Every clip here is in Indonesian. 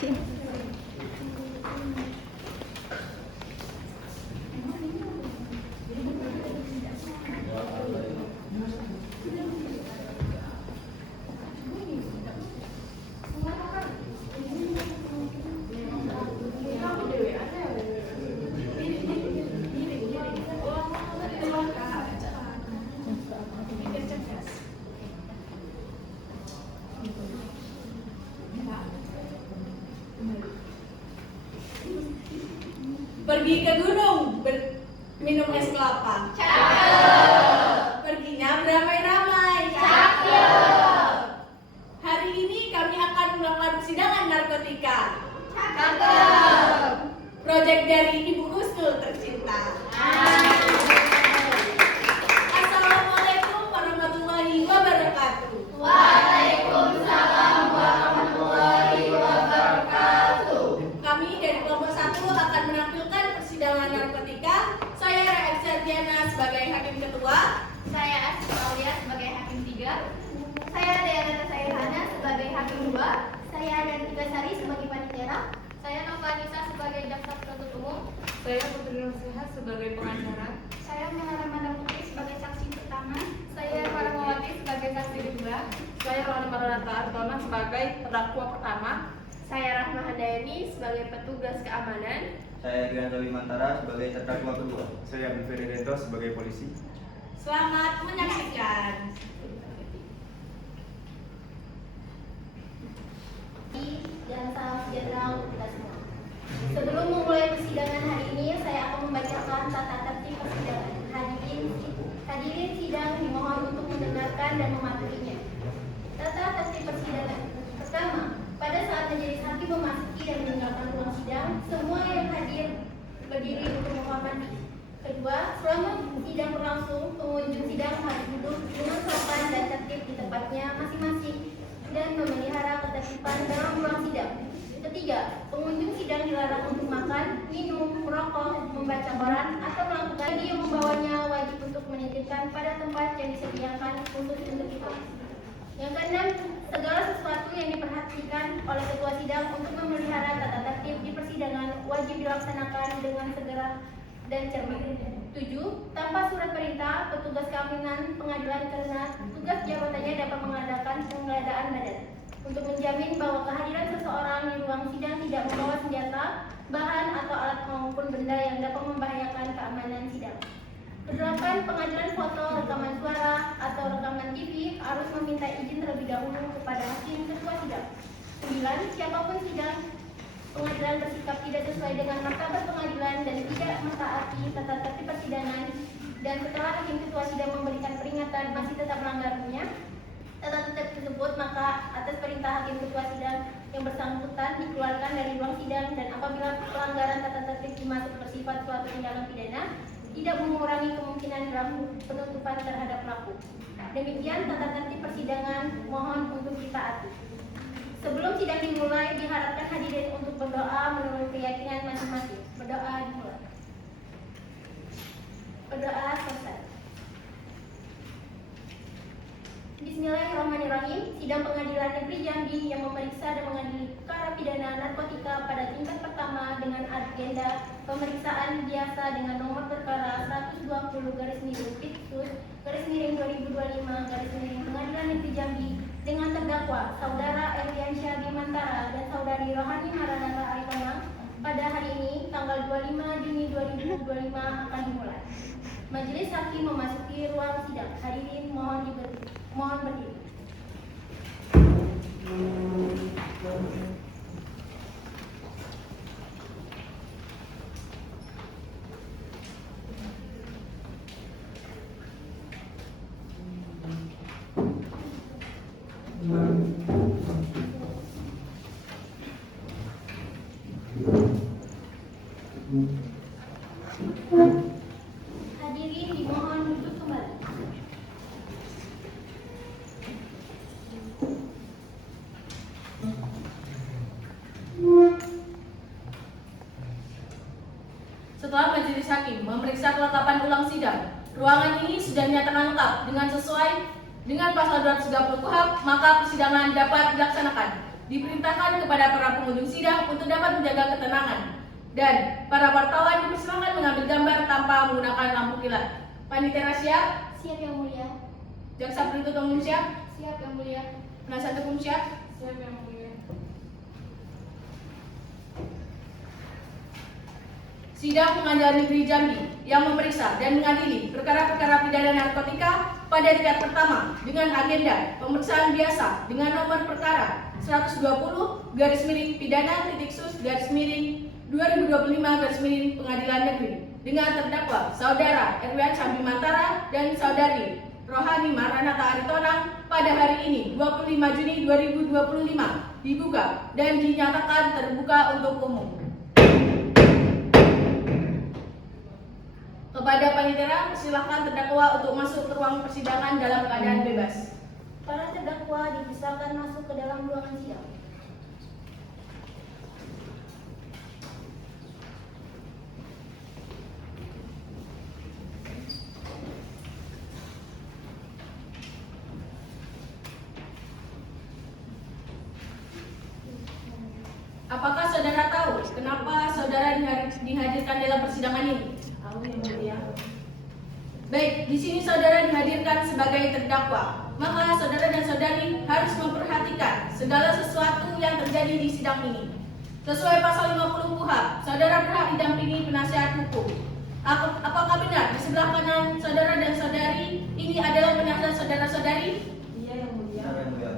Pergi ke gunung, minum es kelapa. Cakep. Perginya beramai-ramai. Cakep. Hari ini kami akan melakukan persidangan narkotika. Cakep. Proyek dari Ibu Husnul tercinta. Assalamualaikum warahmatullahi wabarakatuh. Waalaikumsalam warahmatullahi wabarakatuh. Kami dari kelompok 1 akan menampilkan persidangan narkotika. Saya Raisa Diana sebagai hakim ketua. Saya Asif Aulia sebagai hakim 3. Saya Diana Sairhana sebagai hakim 2. Saya Dantika Sari sebagai panitia. Saya Novanisa sebagai jaksa penuntut umum. Saya Putri Nursehat sebagai pengacara. Saya Maharana Putri sebagai saksi pertama. Saya Paramawati sebagai saksi kedua. Saya Rohani Maranata Artono sebagai terdakwa pertama. Saya Rahma Handayani sebagai petugas keamanan. Saya Rianto Wimantara sebagai terdakwa kedua. Saya Abdul Feridento sebagai polisi. Selamat menyaksikan. Dan salam sejahtera untuk kita semua. Sebelum memulai persidangan hari ini, saya akan membacakan tata tertib persidangan. Hadirin sidang dimohon untuk mendengarkan dan mematuhinya. Tata tertib persidangan. Pertama, pada saat majelis hakim memasuki dan meninggalkan ruang sidang, semua yang hadir berdiri untuk menghormati. Kedua, selama sidang berlangsung, pengunjung sidang harus duduk dengan sopan dan tertib di tempatnya masing-masing dan memelihara ketertiban dalam ruang sidang. Ketiga, pengunjung sidang dilarang untuk makan, minum, merokok, membaca koran, atau melakukan bagi yang membawanya wajib untuk menitipkan pada tempat yang disediakan khusus untuk itu. Yang keenam, segala sesuatu yang diperhatikan oleh ketua sidang untuk memelihara tata tertib di persidangan wajib dilaksanakan dengan segera dan cermat. 7. Tanpa surat perintah, petugas keamanan pengadilan karena tugas jabatannya dapat mengadakan penggeledahan badan untuk menjamin bahwa kehadiran seseorang di ruang sidang tidak membawa senjata, bahan atau alat maupun benda yang dapat membahayakan keamanan sidang. Kedelapan, pengadilan foto, rekaman suara, atau rekaman TV harus meminta izin terlebih dahulu kepada hakim ketua sidang. 9. Siapapun sidang pengadilan bersikap tidak sesuai dengan martabat pengadilan dan tidak mentaati tata tertib persidangan dan setelah hakim ketua sidang memberikan peringatan masih tetap melanggarnya tata tertib tersebut, maka atas perintah hakim ketua sidang yang bersangkutan dikeluarkan dari ruang sidang dan apabila pelanggaran tata tertib dimaksud bersifat suatu tindakan pidana tidak mengurangi kemungkinan dalam penuntutan terhadap pelaku. Demikian tata tertib persidangan, mohon untuk ditaati. Sebelum sidang dimulai, diharapkan hadirin untuk berdoa menurut keyakinan masing-masing. Berdoa dimulai. Berdoa selesai. Bismillahirrahmanirrahim. Sidang Pengadilan Negeri Jambi yang memeriksa dan mengadili perkara pidana narkotika pada tingkat pertama dengan agenda pemeriksaan biasa dengan nomor perkara 120/Pitsus/2025/Pengadilan Negeri Jambi dengan terdakwa Saudara Erdiansyah Bimantara dan Saudari Rohani Maranata Arifana pada hari ini tanggal 25 Juni 2025 akan dimulai. Majelis hakim memasuki ruang sidang. Hadirin mohon berdiri. Hadirin dimohon duduk kembali. Setelah majelis hakim memeriksa kelengkapan ulang sidang, ruangan ini sudah dinyatakan lengkap dengan sesuai dengan pasal 230 KUHP, maka persidangan dapat dilaksanakan. diperintahkan kepada para pengunjung sidang untuk dapat menjaga ketenangan. Dan para wartawan dipersilakan mengambil gambar tanpa menggunakan lampu kilat. Panitera siap? Siap Yang Mulia. Jaksa penuntut umum siap? Siap Yang Mulia. Penasihat hukum siap? Siap Yang Mulia. Sidang Pengadilan Negeri Jambi yang memeriksa dan mengadili perkara-perkara pidana narkotika pada tingkat pertama dengan agenda pemeriksaan biasa dengan nomor perkara 120 pidana sus 2025 Pengadilan Negeri dengan terdakwa Saudara Erwian Syah Bimantara dan Saudari Rohani Maranatha Aritonang pada hari ini 25 Juni 2025 dibuka dan dinyatakan terbuka untuk umum. Kepada panitera, silakan terdakwa untuk masuk ke ruang persidangan dalam keadaan bebas. Para terdakwa dipersilakan masuk ke dalam ruangan sidang. Apakah saudara tahu kenapa saudara dihadirkan dalam persidangan ini? Tahu Yang Mulia. Baik, di sini saudara dihadirkan sebagai terdakwa. Maka saudara dan saudari harus memperhatikan segala sesuatu yang terjadi di sidang ini. Sesuai pasal 50 KUHP, saudara berhak didampingi penasihat hukum. Apakah benar di sebelah kanan saudara dan saudari ini adalah penasihat saudara-saudari? Iya Yang Mulia. Benar Yang Mulia.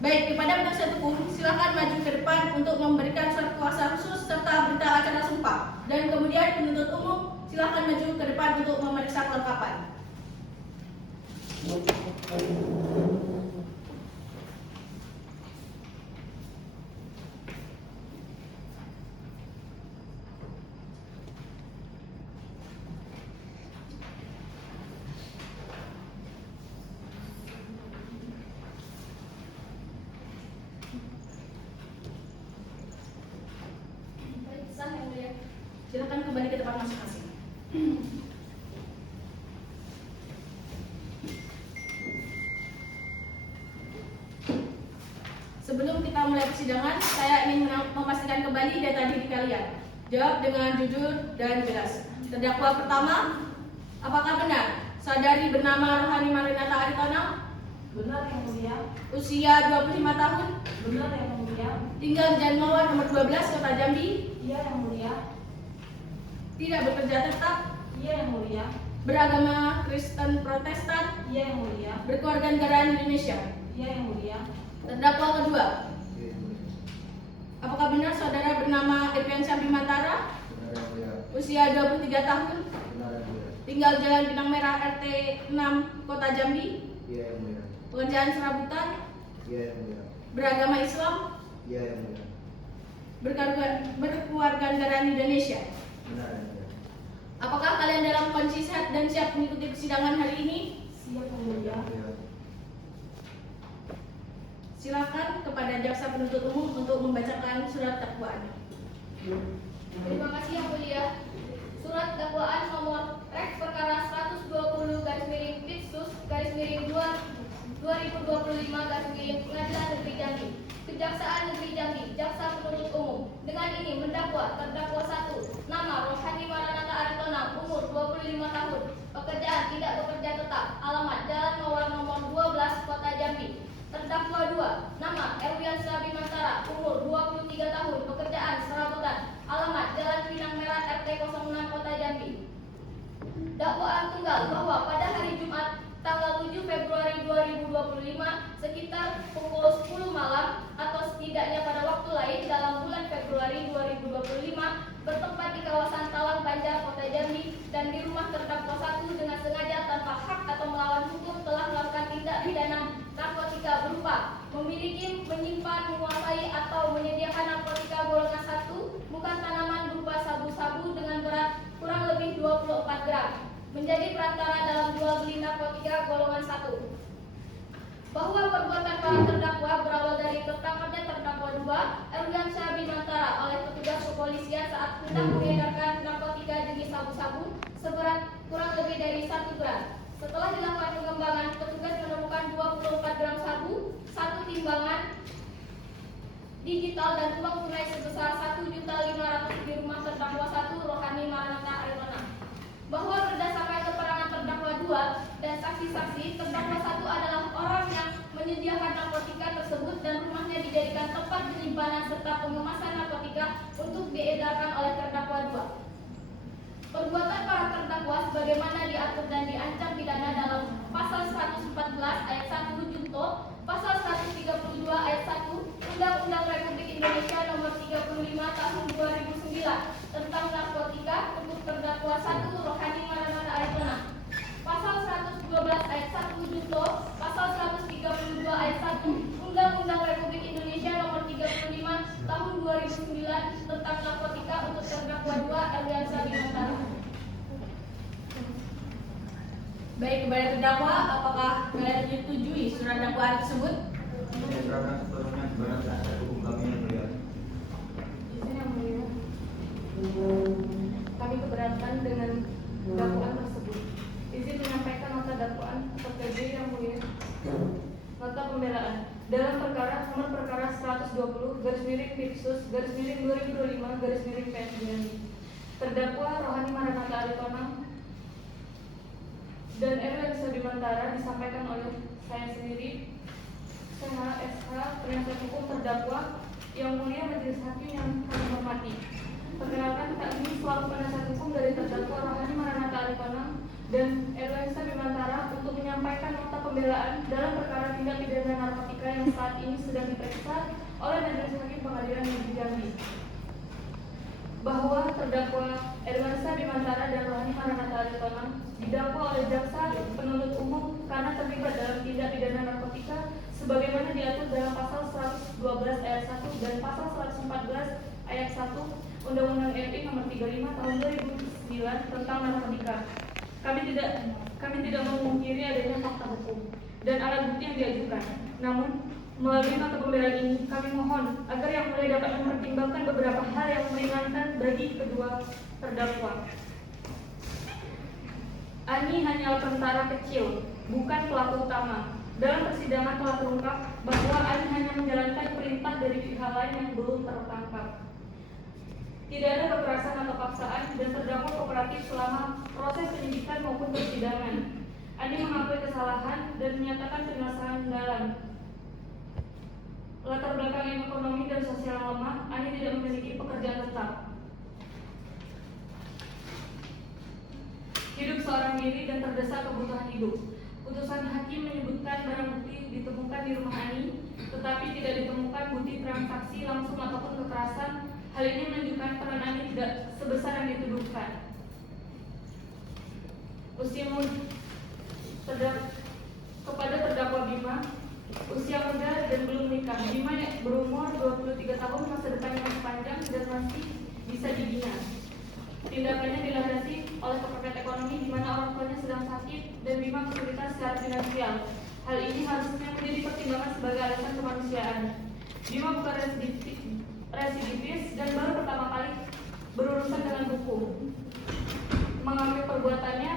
Baik, kepada penasihat hukum, silakan maju ke depan untuk memberikan surat kuasa khusus serta berita acara sumpah. Dan kemudian penuntut umum, silakan maju ke depan untuk memeriksa kelengkapan. Baik, sah Yang Mulia. Silakan kembali ke tempat masing-masing. Sebelum kita mulai persidangan, saya ingin memastikan kembali data diri kalian. Jawab dengan jujur dan jelas. Terdakwa pertama, apakah benar saudari bernama Rohani Maranatha Aritonang, Benar Yang Mulia. usia 25 tahun, Benar Yang Mulia. tinggal di Jalan Mawar nomor 12 Kota Jambi, Iya Yang Mulia. tidak bekerja tetap, Iya Yang Mulia. beragama Kristen Protestan, Iya Yang Mulia. berkeluarga negaraan Indonesia. Iya Yang Mulia. Terdakwa kedua, Iya Yang Mulia. apakah benar saudara bernama Erwian Syah Bimantara, Benar Yang Mulia. usia 23 tahun, Benar Yang Mulia. tinggal Jalan Pinang Merah RT 6 Kota Jambi, Iya Yang Mulia. pekerjaan serabutan, Iya Yang Mulia. beragama Islam, Iya Yang Mulia. berkeluarga negaraan Indonesia. Benar Yang Mulia. Apakah kalian dalam kondisi sehat dan siap mengikuti persidangan hari ini? Siap Yang Mulia. Silakan kepada jaksa penuntut umum untuk membacakan surat dakwaan. Terima kasih Yang Mulia. Surat dakwaan nomor Rek perkara 120 Pitsus 2025 Pengadilan Negeri Jambi. Kejaksaan Negeri Jambi, Jaksa Penuntut Umum. Dengan ini mendakwa terdakwa 1, nama Rohani Maranatha Aritonang, umur 25 tahun, pekerjaan tidak bekerja tetap, alamat Jalan Mawar nomor 12 Kota Jambi. Terdakwa 2, nama Erwian Syah Bimantara, umur 23 tahun, pekerjaan serabutan, alamat Jalan Pinang Merah RT 06 Kota Jambi. Dakwaan tunggal bahwa pada hari Jumat tanggal 7 Februari 2025 sekitar pukul 10 malam atau setidaknya pada waktu lain dalam bulan Februari 2025 bertempat di kawasan Talang Banjar Kota Jambi dan di rumah terdakwa 1 dengan sengaja tanpa hak atau melawan hukum telah melakukan tindak pidana narkotika berupa memiliki, menyimpan, menguasai atau menyediakan narkotika golongan 1 bukan tanaman berupa sabu-sabu dengan berat kurang lebih 24 gram menjadi perantara dalam jual beli narkotika golongan 1. Bahwa perbuatan para terdakwa berawal dari tertangkapnya terdakwa 2 Erwian Syah Bimantara oleh petugas kepolisian saat hendak mengedarkan narkotika jenis sabu-sabu seberat kurang lebih dari 1 gram. Setelah dilakukan pengembangan, petugas menemukan 24 gram sabu, 1 timbangan digital dan uang tunai sebesar 1.500.000 di rumah terdakwa 1 Rohani Maranatha Aritona. Bahwa berdasarkan keterangan terdakwa 2 dan saksi-saksi, terdakwa 1 adalah orang yang menyediakan narkotika tersebut dan rumahnya dijadikan tempat penyimpanan serta pengemasan narkotika untuk diedarkan oleh terdakwa 2. Perbuatan para terdakwa sebagaimana diatur dan diancam pidana dalam pasal 114 ayat 1 junto, pasal 132 ayat 1 Undang-Undang Republik Indonesia Nomor 35 Tahun 2009 tentang narkotika untuk terdakwa 1 Rohani Maranatha Aritona. Pasal 112 ayat 1 junto, pasal 132 ayat 1 Undang-Undang Republik Indonesia Nomor 35 Tahun 2009 tentang narkotika untuk terdakwa 2 Elwiansa Bimantara. Baik, kepada terdakwa, apakah kalian menyetujui surat dakwaan tersebut? Saya serahkan sepenuhnya kepada penasihat hukum kami yang mulia. Izin yang mulia. Kami keberatan dengan dakwaan tersebut. Izin menyampaikan nota dakwaan PPD yang mulia. Nota pembelaan. Dalam perkara nomor perkara 120/Pipsus/2025/PN terdakwa Rohani Maranatha Aritona dan Elwiansa Bimantara disampaikan oleh saya sendiri, saya SH, penasihat hukum terdakwa yang mulia majelis hakim yang kami hormati. Perkenalkan, kami selaku penasihat hukum dari terdakwa Rohani Maranatha Aritona dan Elwiansa Bimantara untuk menyampaikan nota pembelaan dalam perkara tindak pidana narkotika yang saat ini sedang diperiksa oleh majelis hakim pengadilan negeri Jambi. Bahwa terdakwa Elwiansa Bimantara dan Rohani Maranatha Aritona didakwa oleh jaksa penuntut umum karena terlibat dalam tindak pidana narkotika sebagaimana diatur dalam pasal 112 ayat 1 dan pasal 114 ayat 1 Undang-Undang RI Nomor 35 Tahun 2009 tentang narkotika. Kami tidak memungkiri adanya fakta hukum dan alat bukti yang diajukan. Namun, melalui nota pembelaan ini, kami mohon agar yang mulia dapat mempertimbangkan beberapa hal yang meringankan bagi kedua terdakwa. Ani hanyalah tentara kecil, bukan pelaku utama. Dalam persidangan telah terungkap bahwa Ani hanya menjalankan perintah dari pihak lain yang belum tertangkap. Tidak ada kekerasan atau paksaan dan terdakwa kooperatif selama proses penyidikan maupun persidangan. Ani mengakui kesalahan dan menyatakan penyelesaian mendalam. Latar belakang ekonomi dan sosial yang lemah, Ani tidak memiliki pekerjaan tetap. Hidup seorang diri dan terdesak kebutuhan hidup. Putusan hakim menyebutkan barang bukti ditemukan di rumah Ani, tetapi tidak ditemukan bukti transaksi langsung ataupun kekerasan. Hal ini menunjukkan peran Ani tidak sebesar yang dituduhkan. Usia kepada terdakwa Bima, usia muda dan belum menikah. Bima berumur 23 tahun, masa depan yang masih panjang dan masih bisa dibina. Tindakannya dilandasi oleh kepepet ekonomi di mana orang tuanya sedang sakit dan Bima kesulitan secara finansial. Hal ini harusnya menjadi pertimbangan sebagai alasan kemanusiaan. Bima bukan residivis dan baru pertama kali berurusan dengan hukum. Mengambil perbuatannya,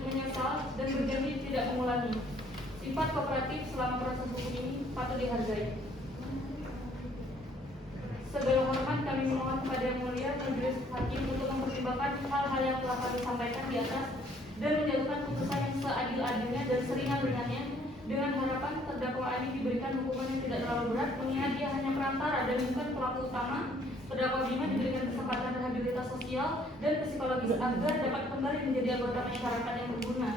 menyesal dan berjanji tidak mengulangi. Sifat kooperatif selama proses hukum ini patut dihargai. Segala hormat kami mohon kepada Yang Mulia Majelis Hakim untuk mempertimbangkan hal-hal yang telah kami sampaikan di atas dan menjatuhkan putusan yang seadil-adilnya dan seringan-ringannya dengan harapan terdakwa Ani diberikan hukuman yang tidak terlalu berat mengingat dia hanya perantara dan bukan pelaku utama. Terdakwa Bima diberikan kesempatan rehabilitas sosial dan psikologis agar dapat kembali menjadi anggota masyarakat yang berguna.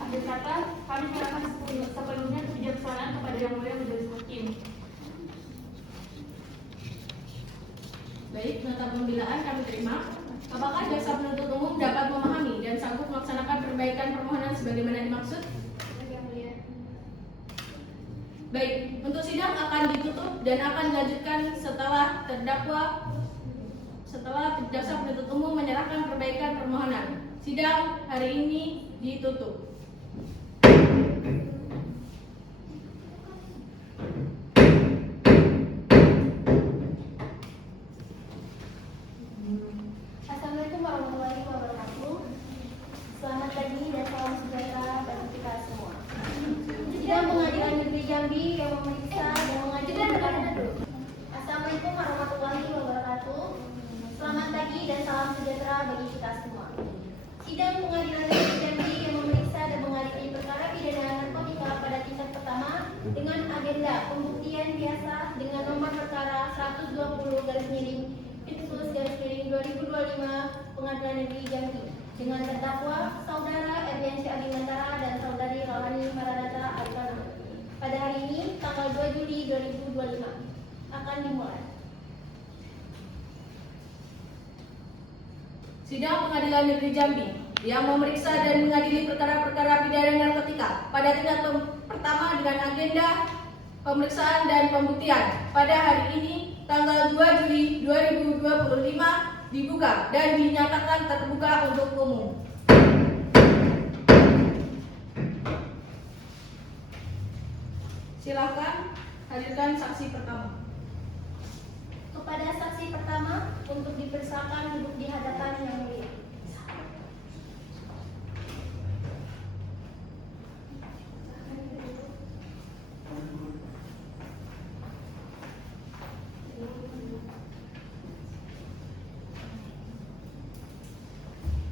Akhir kata, kami menyerahkan sepenuhnya kebijaksanaan kepada Yang Mulia Majelis Hakim. Baik, nota pembelaan kami terima. Apakah jaksa penuntut umum dapat memahami dan sanggup melaksanakan perbaikan permohonan sebagaimana dimaksud? Yang mulia. Baik, untuk sidang akan ditutup dan akan dilanjutkan setelah jaksa penuntut umum menyerahkan perbaikan permohonan. Sidang hari ini ditutup. Assalamualaikum warahmatullahi wabarakatuh. Selamat pagi dan salam sejahtera bagi kita semua. Sidang Pengadilan Negeri Jambi yang memeriksa dan mengajukan Assalamualaikum 2025 Pengadilan Negeri Jambi dengan terdakwa Saudara Erdiansyah Abimantara dan Saudari Rohani Maranatha Alibano. Pada hari ini, tanggal 2 Juli 2025, akan dimulai. Sidang Pengadilan Negeri Jambi yang memeriksa dan mengadili perkara-perkara pidana narkotika pada tingkat pertama dengan agenda pemeriksaan dan pembuktian pada hari ini tanggal 2 Juli 2025 dibuka dan dinyatakan terbuka untuk umum. Silakan hadirkan saksi pertama. Kepada saksi pertama untuk dipersilakan duduk di hadapan yang mulia.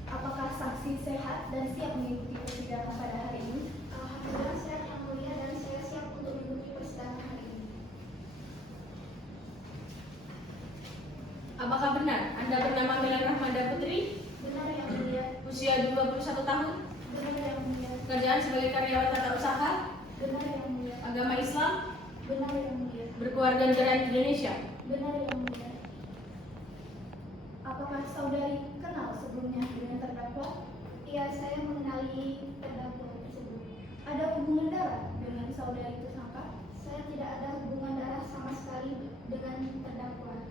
Apakah saksi sehat dan siap mengikuti persidangan pada hari ini? Alhamdulillah sehat yang mulia dan saya siap untuk mengikuti persidangan hari ini. Apakah benar Anda bernama Milan Rahmada Putri? Benar yang mulia. Usia 21 tahun? Benar yang mulia. Pekerjaan sebagai karyawan tata usaha? Benar yang mulia. Agama Islam? Benar yang mulia. Berkeluarga negaraan Indonesia? Benar yang mulia. Apakah saudari kenal sebelumnya dengan terdakwa? Iya, saya mengenali terdakwa tersebut. Ada hubungan darah dengan saudari tersangka? Saya tidak ada hubungan darah sama sekali dengan terdakwa.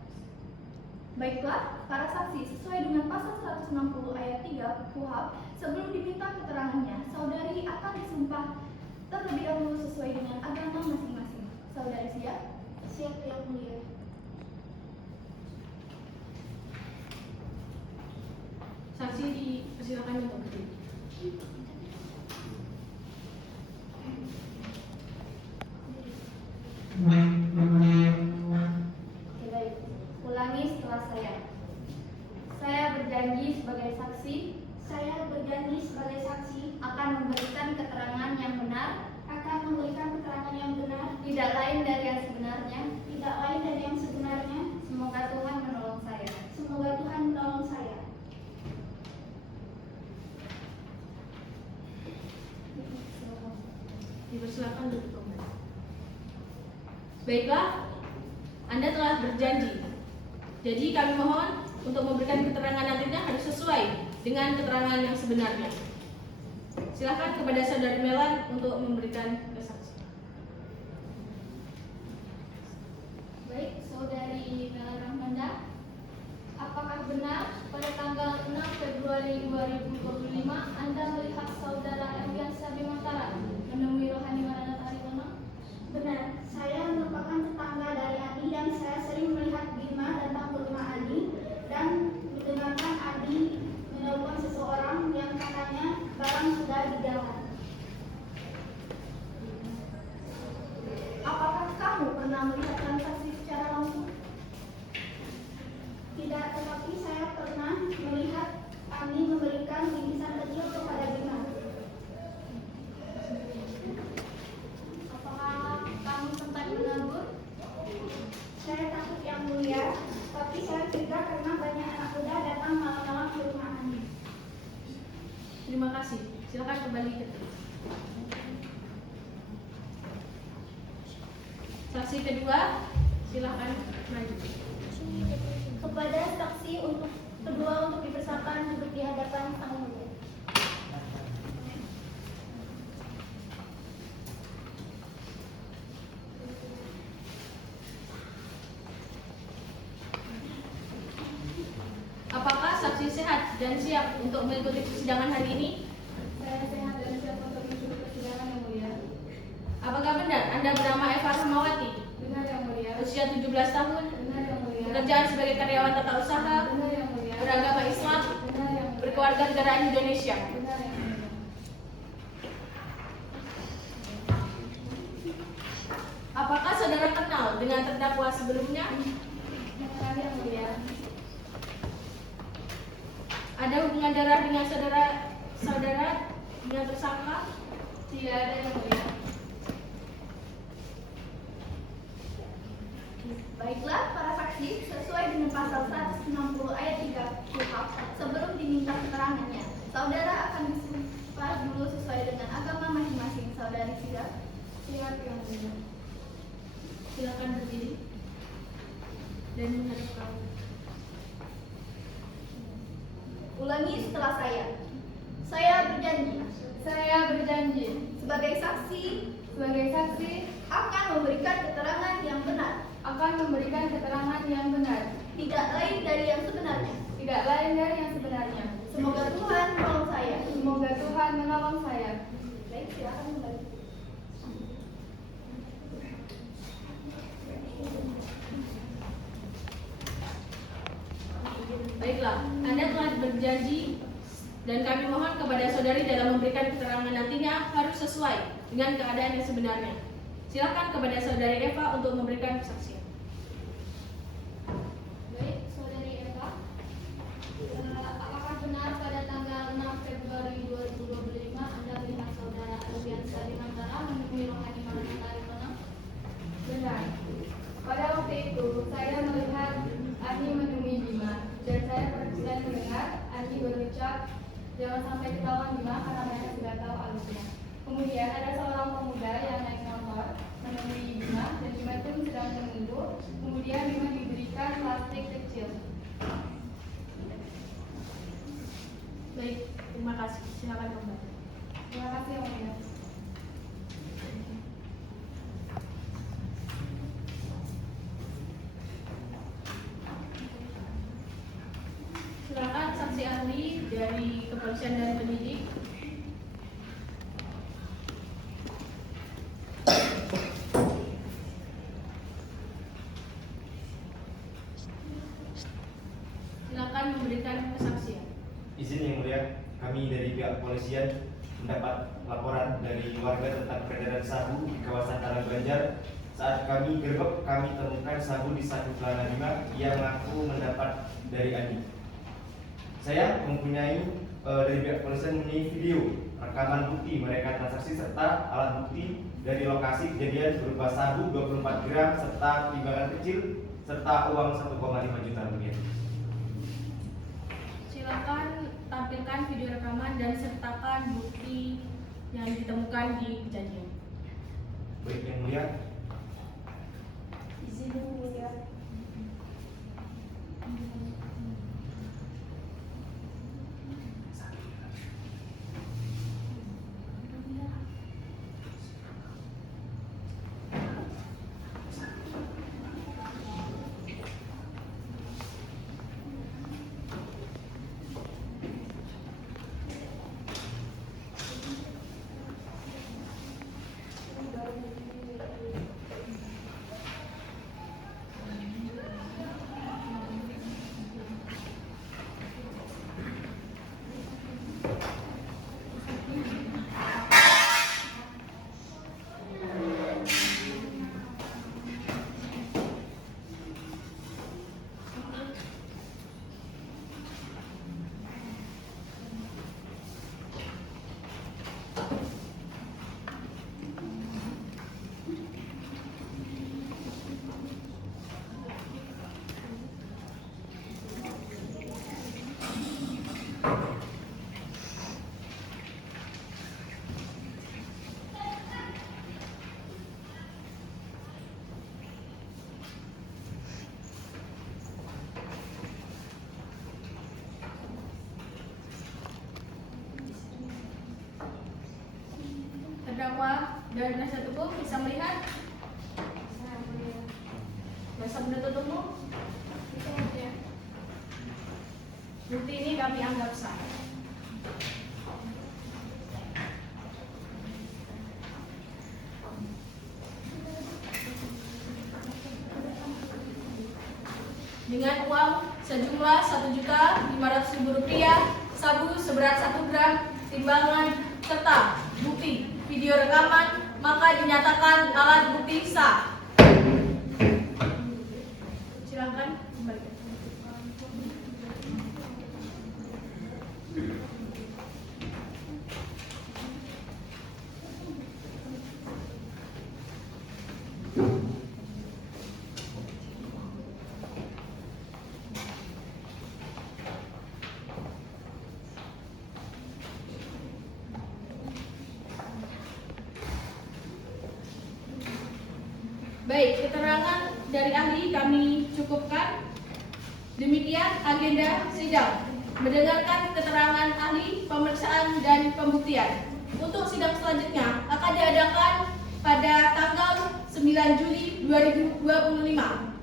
Baiklah, para saksi sesuai dengan pasal 160 ayat 3 KUHP, sebelum diminta keterangannya, saudari akan disumpah terlebih dahulu sesuai dengan agama masing-masing. Saudari siap? Siap yang mulia. Saksi dipersilakan untuk berdiri. Oke, baik. Ulangi setelah saya. Saya berjanji sebagai saksi. Saya berjanji sebagai saksi akan memberikan keterangan yang benar. Akan memberikan keterangan yang benar. Tidak lain dari yang sebenarnya. Tidak lain dari yang sebenarnya. Semoga Tuhan menolong saya. Semoga Tuhan menolong saya. Dipersilakan duduk kembali. Baiklah, Anda telah berjanji. Jadi kami mohon untuk memberikan keterangan nantinya harus sesuai dengan keterangan yang sebenarnya. Silakan kepada Saudari Melan untuk memberikan kesaksian. Baik, Saudari Melan Rahmada, apakah benar pada tanggal 6 Februari 2025 Anda melihat Saudara Erdiansyah Abimantara menemui Rohani Maranatha Alibano? Benar, saya merupakan tetangga dari Adi dan saya sering melihat Bima datang ke rumah Adi dan mendengarkan Adi menelpon seseorang yang katanya barang sudah di jalan. Apakah kamu pernah melihat transaksi secara langsung? Tidak, tetapi saya pernah melihat Ani memberikan bingkisan kecil kepada Bima. Apakah kamu sempat menabur? Saya takut yang mulia, tapi saya curiga karena banyak anak muda datang malam-malam ke rumah Ani. Terima kasih. Silakan kembali ke tempat. Saksi kedua, silakan maju. Kepada saksi untuk kedua untuk dipersilakan duduk di hadapan sang mulia. Apakah saksi sehat dan siap untuk mengikuti persidangan hari ini? Saya sehat dan siap untuk mengikuti persidangan yang mulia. Apakah benar Anda bernama Eva Rahmawati? Benar yang mulia. Usia 17 tahun? Benar yang mulia. Pekerjaan sebagai karyawan tata usaha? Benar yang mulia. Beragama Islam? Benar yang mulia. Berkeluarga negaraan Indonesia? Benar yang mulia. Apakah saudara kenal dengan terdakwa sebelumnya? Benar yang mulia. Ada hubungan darah dengan saudara dengan tersangka? Tidak ada yang mulia. Baiklah, para saksi saksi sesuai dengan pasal 160 ayat 3 KUHP sebelum diminta keterangannya. Saudara akan disumpah dulu sesuai dengan agama masing-masing. Saudari sidang. Silakan. Silakan berdiri dan menghadap kamu. Ulangi setelah saya. Saya berjanji. Saya berjanji Sebagai saksi akan memberikan keterangan yang benar. akan memberikan keterangan yang benar, Tidak lain dari yang sebenarnya. tidak lain dari yang sebenarnya. Semoga Tuhan menolong saya. Semoga Tuhan menolong saya. Baik, silakan kembali. Baiklah, Anda telah berjanji dan kami mohon kepada saudari dalam memberikan keterangan nantinya harus sesuai dengan keadaan yang sebenarnya. Silakan kepada saudari Eva untuk memberikan kesaksian. Baik, saudari Eva. Apakah benar pada tanggal 6 Februari 2025 Anda melihat saudara Alfiansa Dinantara menemui rohani Maranatha di mana? Benar. Pada waktu itu saya melihat Ani menemui Bima dan saya mendengar Ani berucap, "Jangan sampai ketahuan Bima karena mereka sudah tahu alusnya." Kemudian ada seorang pemuda yang naik motor menemui Bima dan Bima pun sedang menunggu. Kemudian Bima diberikan plastik kecil. Baik, terima kasih. Silakan kembali. Terima kasih Yang Mulia. Silakan saksi ahli dari kepolisian dan penyidik. Silakan memberikan kesaksian. Izin Yang Mulia, kami dari pihak kepolisian mendapat laporan dari warga tentang peredaran sabu di kawasan Talang Banjar. Saat kami gerbek, kami temukan sabu di satu celana Bima yang mengaku mendapat dari Andi. Saya mempunyai dari pihak kepolisian mempunyai video rekaman bukti mereka transaksi serta alat bukti dari lokasi kejadian berupa sabu 24 gram serta timbangan kecil serta uang 1,5 juta rupiah. Silakan tampilkan video rekaman dan sertakan bukti yang ditemukan di kejadian. Baik Yang Mulia, Izin Yang Mulia. Terdakwa dan penasihat hukum bisa melihat dasar penuntut umum. Bukti ini kami anggap sah. Dengan uang sejumlah Rp1.500.000, sabu seberat 1 gram, timbangan serta bukti video rekaman, maka dinyatakan alat bukti sah. Silakan kembali. Baik, keterangan dari ahli kami cukupkan. Demikian agenda sidang. Mendengarkan keterangan ahli, pemeriksaan dan pembuktian. Untuk sidang selanjutnya akan diadakan pada tanggal 9 Juli 2025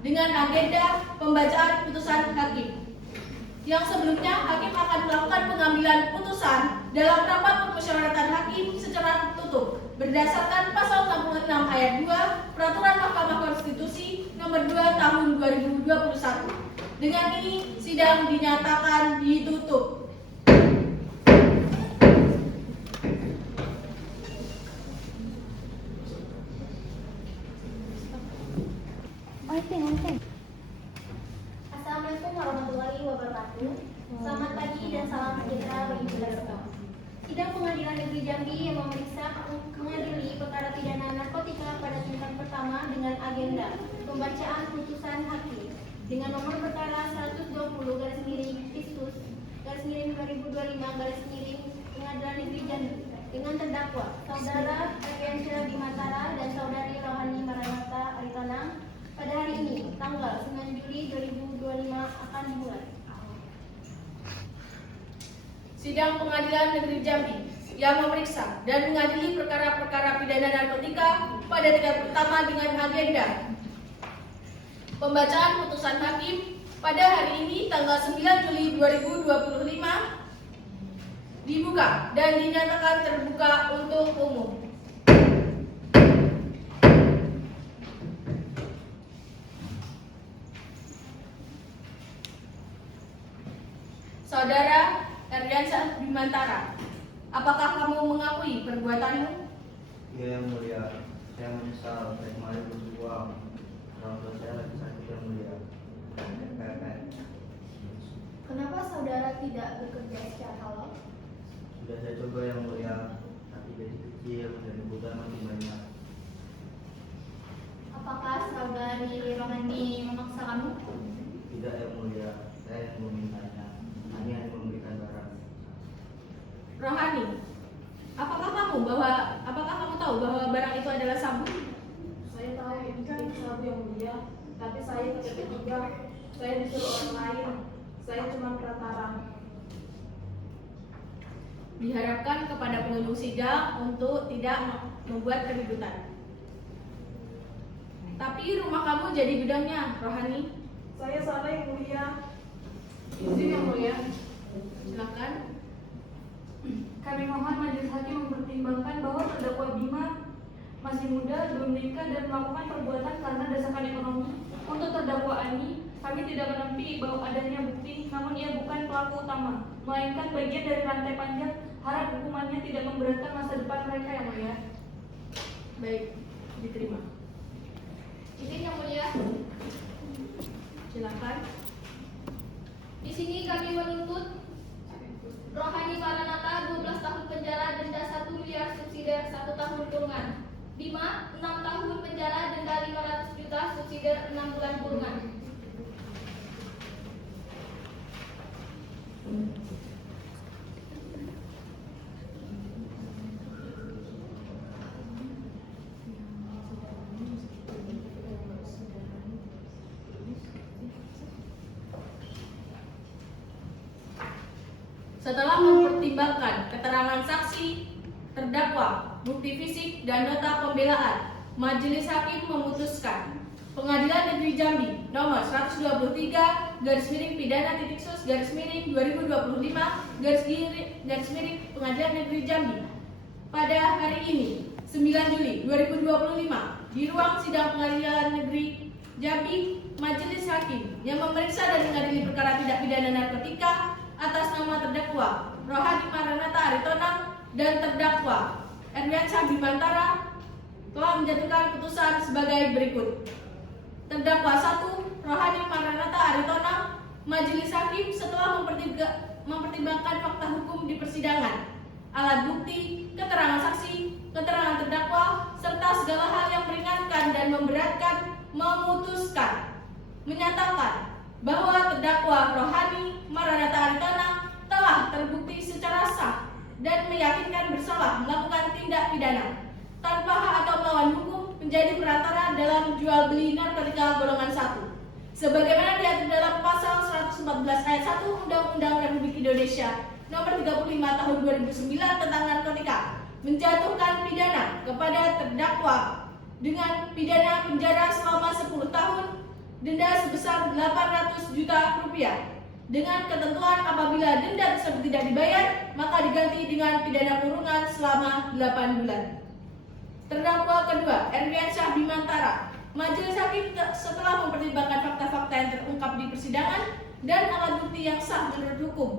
dengan agenda pembacaan putusan hakim. Yang sebelumnya hakim akan melakukan pengambilan putusan dalam rapat permusyawaratan hakim secara tertutup berdasarkan pasal 66 ayat 2 Peraturan Mahkamah Konstitusi nomor 2 tahun 2021. Dengan ini sidang dinyatakan ditutup. Assalamualaikum warahmatullahi wabarakatuh. Selamat pagi dan salam sejahtera bagi kita semua. Sidang Pengadilan Negeri Jambi yang memeriksa mengadili perkara pidana narkotika pada tingkat pertama dengan agenda pembacaan putusan hakim dengan nomor perkara 120/Pistus/2025 Pengadilan Negeri Jambi dengan terdakwa saudara Ardiansyah Bimantara dan saudari Rohani Maranatha Aritonang pada hari ini tanggal 9 Juli 2025 akan dimulai. Sidang Pengadilan Negeri Jambi yang memeriksa dan mengadili perkara-perkara pidana narkotika pada tingkat pertama dengan agenda pembacaan putusan hakim pada hari ini tanggal 9 Juli 2025 dibuka dan dinyatakan terbuka untuk umum. Saudara Ardiansyah Bimantara, apakah kamu mengakui perbuatanmu? Ya yang mulia, saya menyesal saya kemarin butuh uang. Orang tua saya lagi sakit yang mulia. Kenapa saudara tidak bekerja secara halal? Sudah saya coba yang mulia, tapi gaji kecil dan kebutuhan makin banyak. Apakah saudari Rohani memaksa kamu? Tidak yang mulia, saya yang memintanya. Hanya yang memberikan barang. Rohani, apakah kamu tahu bahwa barang itu adalah sabu? Saya tahu itu sabu yang mulia, tapi saya tidak ketiga. Saya disuruh orang lain. Saya cuma perantara. Diharapkan kepada pengunjung sidang untuk tidak membuat keributan. Tapi rumah kamu jadi gudangnya, Rohani. Saya salah yang mulia. Izin yang mulia. Silakan. Kami mohon majelis hakim mempertimbangkan bahwa terdakwa Bima masih muda, belum menikah dan melakukan perbuatan karena desakan ekonomi. Untuk terdakwa Ani, kami tidak menempi bahwa adanya bukti, namun ia bukan pelaku utama, melainkan bagian dari rantai panjang. Harap hukumannya tidak memberatkan masa depan mereka yang mulia. Baik, diterima. Izin yang mulia. Silakan. Di sini kami menuntut Rohani Maranatha 12 tahun penjara, denda 1 miliar, subsidiar 1 tahun kurungan. Bima 6 tahun penjara, denda 500 juta, subsidiar 6 bulan kurungan. Setelah mempertimbangkan keterangan saksi, terdakwa, bukti fisik, dan nota pembelaan, majelis hakim memutuskan Pengadilan Negeri Jambi nomor 123/pidana/2025/Pengadilan Negeri Jambi pada hari ini 9 Juli 2025 di ruang sidang Pengadilan Negeri Jambi, majelis hakim yang memeriksa dan mengadili perkara tindak pidana narkotika atas nama terdakwa Rohani Maranatha Aritonang dan terdakwa Ardiansyah Bimantara telah menjatuhkan putusan sebagai berikut. Terdakwa 1 Rohani Maranatha Aritonang, majelis hakim setelah mempertimbangkan fakta hukum di persidangan, alat bukti, keterangan saksi, keterangan terdakwa, serta segala hal yang meringankan dan memberatkan, memutuskan menyatakan bahwa terdakwa Rohani Maranatha Aritonang telah terbukti secara sah dan meyakinkan bersalah melakukan tindak pidana tanpa hak atau melawan hukum menjadi perantara dalam jual beli narkotika golongan 1. Sebagaimana diatur dalam pasal 114 ayat 1 Undang-Undang Republik Indonesia Nomor 35 Tahun 2009 tentang narkotika, menjatuhkan pidana kepada terdakwa dengan pidana penjara selama 10 tahun, denda sebesar 800 juta rupiah. Dengan ketentuan apabila denda tersebut tidak dibayar, maka diganti dengan pidana kurungan selama 8 bulan. Terdakwa kedua, Erwiansyah Bimantara. Majelis Hakim setelah mempertimbangkan fakta-fakta yang terungkap di persidangan dan alat bukti yang sah menurut hukum,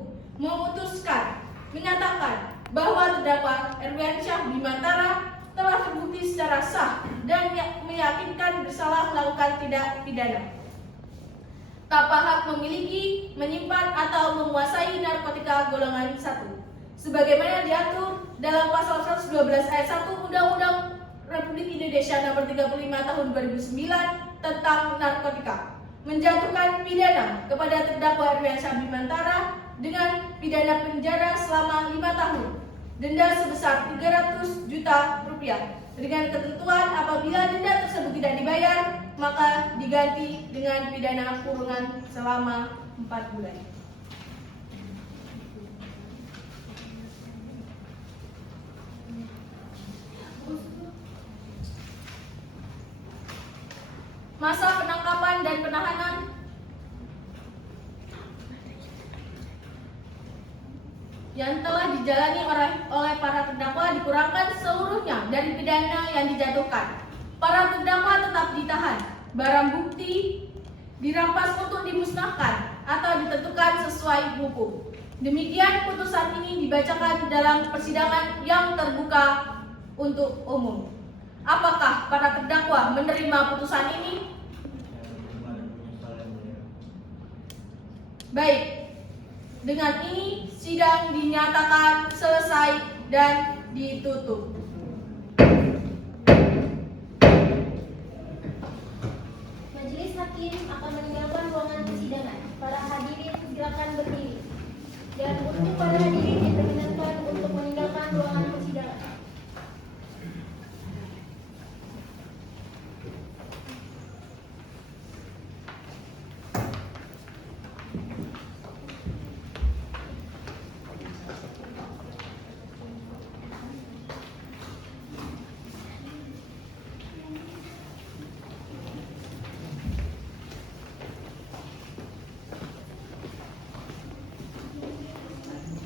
menyatakan bahwa terdakwa Erwiansyah Bimantara telah terbukti secara sah dan meyakinkan bersalah melakukan tindak pidana tanpa hak memiliki, menyimpan atau menguasai narkotika golongan 1 sebagaimana diatur dalam pasal 112 ayat 1 Undang-Undang Republik Indonesia Nomor 35 Tahun 2009 tentang narkotika, menjatuhkan pidana kepada terdakwa Erwiansyah Bimantara dengan pidana penjara selama 5 tahun, denda sebesar 300 juta rupiah. Dengan ketentuan apabila denda tersebut tidak dibayar, maka diganti dengan pidana kurungan selama 4 bulan. Masa penangkapan dan penahanan yang telah dijalani oleh para terdakwa dikurangkan seluruhnya dari pidana yang dijatuhkan. Para terdakwa tetap ditahan, barang bukti dirampas untuk dimusnahkan atau ditentukan sesuai hukum. Demikian putusan ini dibacakan dalam persidangan yang terbuka untuk umum. Apakah para terdakwa menerima putusan ini? Baik, dengan ini sidang dinyatakan selesai dan ditutup. Majelis Hakim akan meninggalkan ruangan persidangan. Para hadirin silakan berdiri. Dan untuk para hadirin diperkenankan untuk meninggalkan ruangan persidangan.